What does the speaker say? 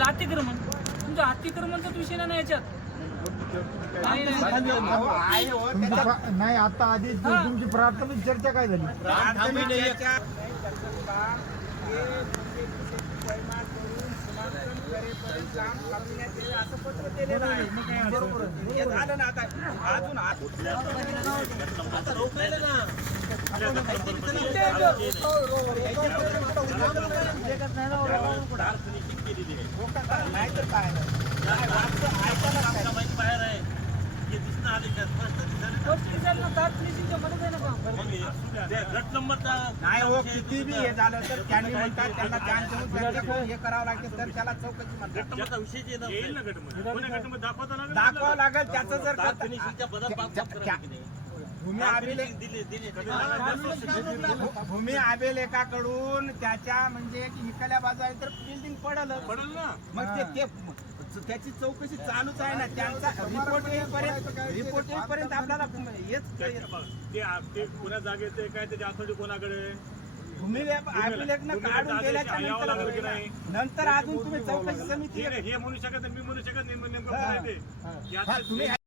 आपल्याला अतिक्रमण, तुमचं अतिक्रमणचाच विषय नाही याच्यात. नाही आता आधी तुमची प्राथमिक चर्चा काय झाली? असं पत्र दिलेलं आहे. बरोबर झालं ना. आता अजून नाही तर काय बाहेर आहे हे दिसणं आले का स्पष्ट गट नंबरचा नाही हो. किती बी हे झालं तर त्यांनी म्हणतात त्यांना चान्स देऊन त्यांच्याकडून हे करावं लागेल तर त्याला चौकशी म्हणतात. गटाचा विषय जे येईल ना दाखवावं लागेल त्याचं जर फिनिशिंगच्या बदल भूमी अभिलेखाकडून त्याच्या म्हणजे की इकडल्या बाजूला तर बिल्डिंग पडल ना. मग ते त्याची चौकशी चालूच आहे ना. त्यांचा रिपोर्ट येईपर्यंत आपल्याला हेच पुण्या जागेचे काय त्याची अथॉरिटी कोणाकडे भूमी अभिलेख काढून गेल्याच्या नंतर अजून तुम्ही चौकशी समिती हे म्हणू शकत नाही, मी म्हणू शकत नाही. नेमकं